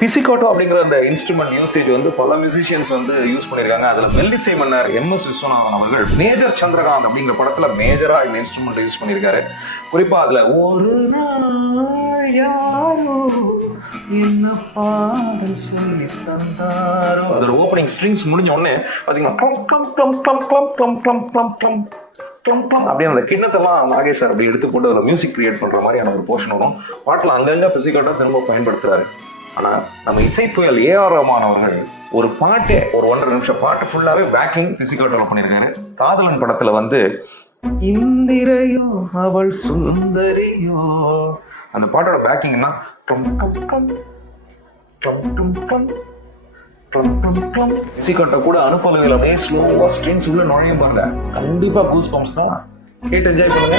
பிசிகாட்டோ அப்படிங்கிற அந்த instrument usage வந்து பல மியூசிஷியன்ஸ் வந்து யூஸ் பண்ணியிருக்காங்க. அதில் மெல்லிசை மன்னர் MS விஸ்வநாதன் அவர்கள் மேஜர் சந்திரகாந்த் அப்படிங்கிற படத்தில் மேஜராக இந்த இன்ஸ்ட்ருமெண்ட் யூஸ் பண்ணியிருக்காரு. குறிப்பாக அதில் ஒரு நாள் யாரோ என்ன பாடல் சொல்லி தந்தாரோ அதோட ஓப்பனிங் ஸ்ட்ரிங்ஸ் முடிஞ்ச உடனே பார்த்தீங்கன்னா அப்படியே அந்த கிண்ணத்தெல்லாம் நாகேஷ் சார் அப்படி எடுத்து போட்டு அதில் மியூசிக் கிரியேட் பண்ணுற மாதிரியான ஒரு போர்ஷன் வரும். பாட்டில் அங்கங்கே பிசிகாட்டோ திரும்ப பயன்படுத்துறாரு. ஆனால் நம்ம இசை புயல் AR ரஹ்மான் அவர்கள் ஒரு பாட்டே ஒரு 1.5 நிமிஷம் பாட்டு ஃபுல்லாகவே பேக்கிங் பிசிகாட்டோவில் பண்ணியிருக்காரு. காதலன் படத்தில் வந்து இந்திரையோ அவள் சுந்தரியோ அந்த பாட்டோட பேக்கிங்னா பிசிகாட்டோ கூட அனுப்பலைகள் அப்படியே ஸ்லோவா ஸ்ட்ரிங்ஸ் உள்ள நுழையும் பாருங்க. கண்டிப்பா கூஸ் பம்ப்ஸ் தான். கேட்டு என்ஜாய் பண்ணுங்க.